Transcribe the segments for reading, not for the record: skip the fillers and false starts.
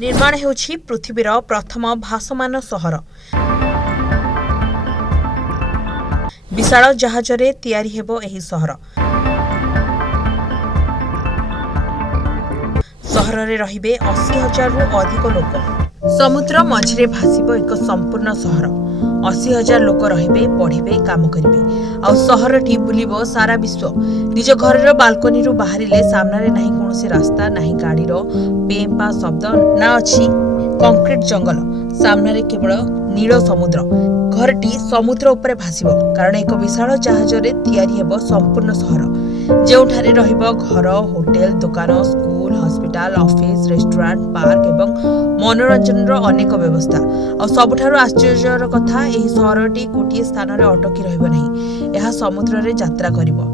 निर्माण हेउछि पृथ्वीर प्रथम भासमान सहर। विशाल जहाजरे तैयारी हेबो एही सहर। सहर रहिबे 80,000 रु अधिक लोक। समुद्र मझिरे भासिबो एक संपूर्ण सहर। 80,000 लोक रहिबे, पढ़िबे, काम करिबे। आ सहरटी बुलिबो सारा विश्व। निज घरर बालकनी रु बाहरिले सामने नाही कोनोसी रास्ता, नाही गाड़ीर पेपा शब्द, ना अछि कंक्रीट जंगल। सामने केवल नील समुद्र। घरटी समुद्र उपरे भासिबो कारण एक विशाल जहाजरे तैयारी हेबो संपूर्ण सहर। जेउठारे रहिबो घर, होटेल, दुकान, school, hospital, office, restaurant, park एवं मनोरंजन अनेक व्यवस्था। आ सबुठारु आश्चर्यर कथा एही सहरटी गोटिए स्थान रे अटकी रहिबो नाही। एहा समुद्र रे यात्रा करिबो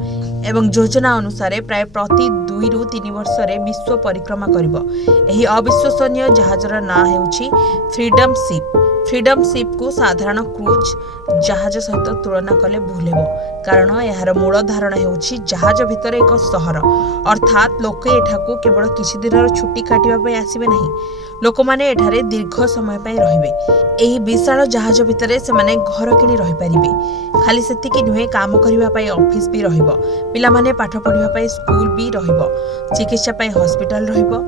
एवं योजना अनुसार प्राय प्रति 2 रु 3 वर्ष रे विश्व परिक्रमा करिबो। एही अविश्वसनीय जहाजर ना हेउछि फ्रीडम शिप। फ्रीडम शिप को साधारण क्रूज जहाज सहित तुलना कले भूल हेबो कारण यार मूल धारणा हेउछि जहाज भितर एक सहर, अर्थात लोके एठाकू केवल किछि दिनर छुट्टी काटिबा पय आसीबे नाही, लोक माने एठारे दीर्घ समय पय रहिबे। एही विशाल जहाज भितरे से माने घर किनी रहि परिबे। खाली सेतिकी नुहे, काम करिबा पय ऑफिस भी रहिबो, पिला माने पाठ पढिबा पय स्कूल भी रहिबो, चिकित्सा पय हॉस्पिटल रहिबो,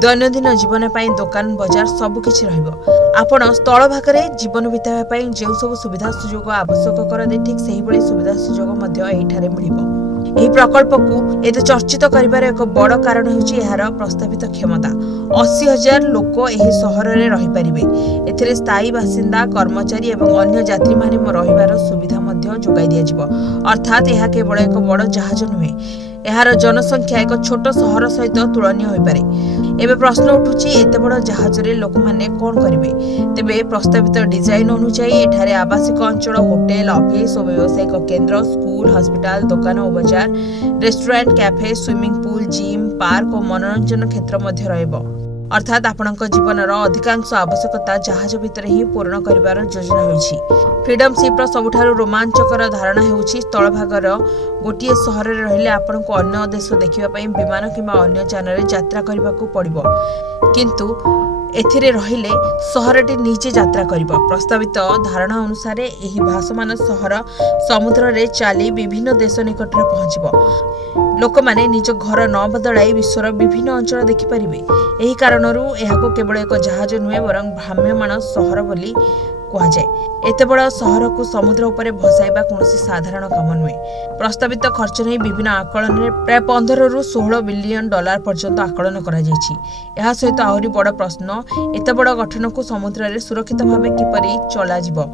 दैनंदिन जीवन पय दुकान बाजार सब किछि रहिबो। आपण स्थल भागरे जीवन बितावा पय जे सब सुविधा सुयोग आवश्यक करदे, ठीक सेही बळी सुविधा सुयोग मध्ये एठारे मिलिबो। ଏହି ପ୍ରକଳ୍ପକୁ ଏତେ ଚର୍ଚ୍ଚିତ କରିବାର ଏକ ବଡ଼ କାରଣ ହେଉଛି ଏହାର ପ୍ରସ୍ତାବିତ କ୍ଷମତା। 80,000 ଲୋକ ଏହି ସହରରେ ରହିପାରିବେ। ଏଥିରେ ସ୍ଥାୟୀ ବାସିନ୍ଦା, କର୍ମଚାରୀ ଏବଂ ଅନ୍ୟ ଯାତ୍ରୀମାନେ ରହିବାର ସୁବିଧା ମଧ୍ୟ ଯୋଗାଇ ଦିଆଯିବ। ଅର୍ଥାତ୍ ଏହା କେବଳ ଏକ ବଡ଼ ଜାହାଜ ନୁହେଁ, ଏହାର ଜନସଂଖ୍ୟା ଏକ ଛୋଟ ସହର ସହିତ ତୁଳନୀୟ ହୋଇପାରେ। ଏବେ ପ୍ରଶ୍ନ ଉଠୁଛି, ଏତେ ବଡ଼ ଜାହାଜରେ ଲୋକମାନେ କ'ଣ କରିବେ? ତେବେ ପ୍ରସ୍ତାବିତ ଡିଜାଇନ ଅନୁଯାୟୀ ଏଠାରେ ଆବାସିକ ଅଞ୍ଚଳ, ହୋଟେଲ, ଅଫିସ ଓ ବ୍ୟବସାୟିକ କେନ୍ଦ୍ର, ସ୍କୁଲ, ହସ୍ପିଟାଲ, ଦୋକାନ ଓ ବଜାର, restaurant, cafe, swimming pool, gym, park ଓ ମନୋରଞ୍ଜନ କ୍ଷେତ୍ର ମଧ୍ୟ ରହିବ। अर्थात आपणक जीवनर अधिकांश आवश्यकता जहाज भितर ही पूर्ण करिवार योजना होइछि। फ्रीडम शिप्र सबुठारु रोमांचकर धारणा हेउछि स्थलभागर गोटिए सहर रे रहिले आपणको अन्य देश देखिबा पई विमान किंबा अन्य यानरे यात्रा करिबाकू पड़िबो, किंतु एथिरे रहिले सहरटी निजे यात्रा करिबो। प्रस्तावित धारणा अनुसार एही भासमान सहर समुद्र रे चाली विभिन्न देश निकट रे पहुंचिबो। लोक माने निज घर न बदलाई विश्वर विभिन्न अंचल देखि परिबे। एही कारणरू एहाको केवल एक जहाज नुहे बरं भ्राम्यमाण सहर बोली कहा जाए। एते बड़ सहर को समुद्र उपरे भसाइबा कोनोसी साधारण काम नुहे। प्रस्तावित खर्च नै विभिन्न आकलन रे प्राय 15 रु 16 बिलियन डॉलर पर्यंत आकलन करा जायछि। एहा सहित आहुरी बड़ प्रश्न, एते बड़ गठन को समुद्र रे सुरक्षित भाबे किपरि चला जिवो?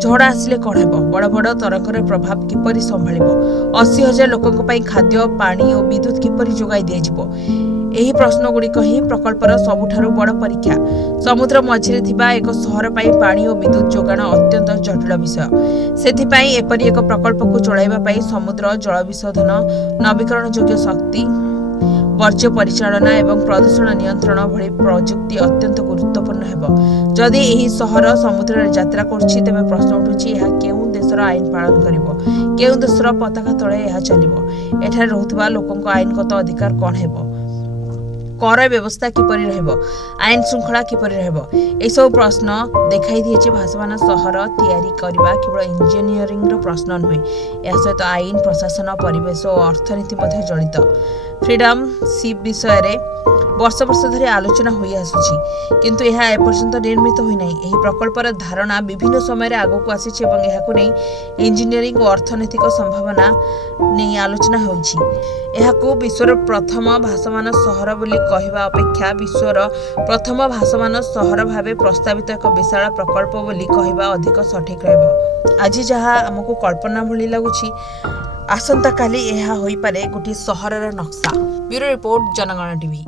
झड़ा आसिले कौन हेबो? बड़ बड़ तरंगर प्रभाव किपरि संभाळिबो? 80,000 लोकक पई खाद्य, पानी और विद्युत किपरि जोगाई दियाजिबो? एही प्रश्न गुड़िक ही प्रकल्पर सबुठारु बड़ परीक्षा। समुद्र मझिरे थिबा एक सहर पई पानी और विद्युत जोगाण अत्यंत जटिल विषय। सेथिपई एपरि एक प्रकल्प को चलाइबा पई समुद्र जल विशोधन, नवीकरण योग्य शक्ति, वर्ज्य परिचालना एवं प्रदूषण नियंत्रण भली प्रजुक्ति अत्यंत गुरुत्वपूर्ण हेबो। जदि एही सहर समुद्र रे यात्रा करछि, तेबे प्रश्न उठुछि एहा केउ देशर आईन पालन करिवो, केउ देशर पताका तळे एहा चलिवो, एठारे रहुतबा लोकंक आईनगत अधिकार कोन हेबो, कर व्यवस्था किपरि रहबो, आईन श्रृंखला किपरि रहबो? ए सब प्रश्न देखाई दिए जे भासमान सहर तैयारी करिबा केवल इंजीनियरिंग रो प्रश्न नुहे, या सहित आईन, प्रशासन, परिवेश और अर्थनीति मध्ये जड़ित। फ्रीडम शिप विषय रे वर्ष वर्ष धरि आलोचना होई आसुछि, किंतु एहा एपर्यंत निर्मित होई नाही। एही प्रकल्पर धारणा विभिन्न समय रे आगो को आसीछि एवं एहाकु नै इंजीनियरिंग और अर्थनैतिक संभावना नै आलोचना होइछि। एहाकु विश्वर प्रथम भासमान सहर बोली कहिबा अपेक्षा विश्वर प्रथम भासमान सहर भाबे प्रस्तावित एक विशाल प्रकल्प बोली कहिबा अधिक सठिक रहबो। आज जहा हमकु कल्पना भली लागुछि, आसंता काली एहा होई पारे गोटी सहरर नक्शा। ब्यूरो रिपोर्ट, जनगण टीवी।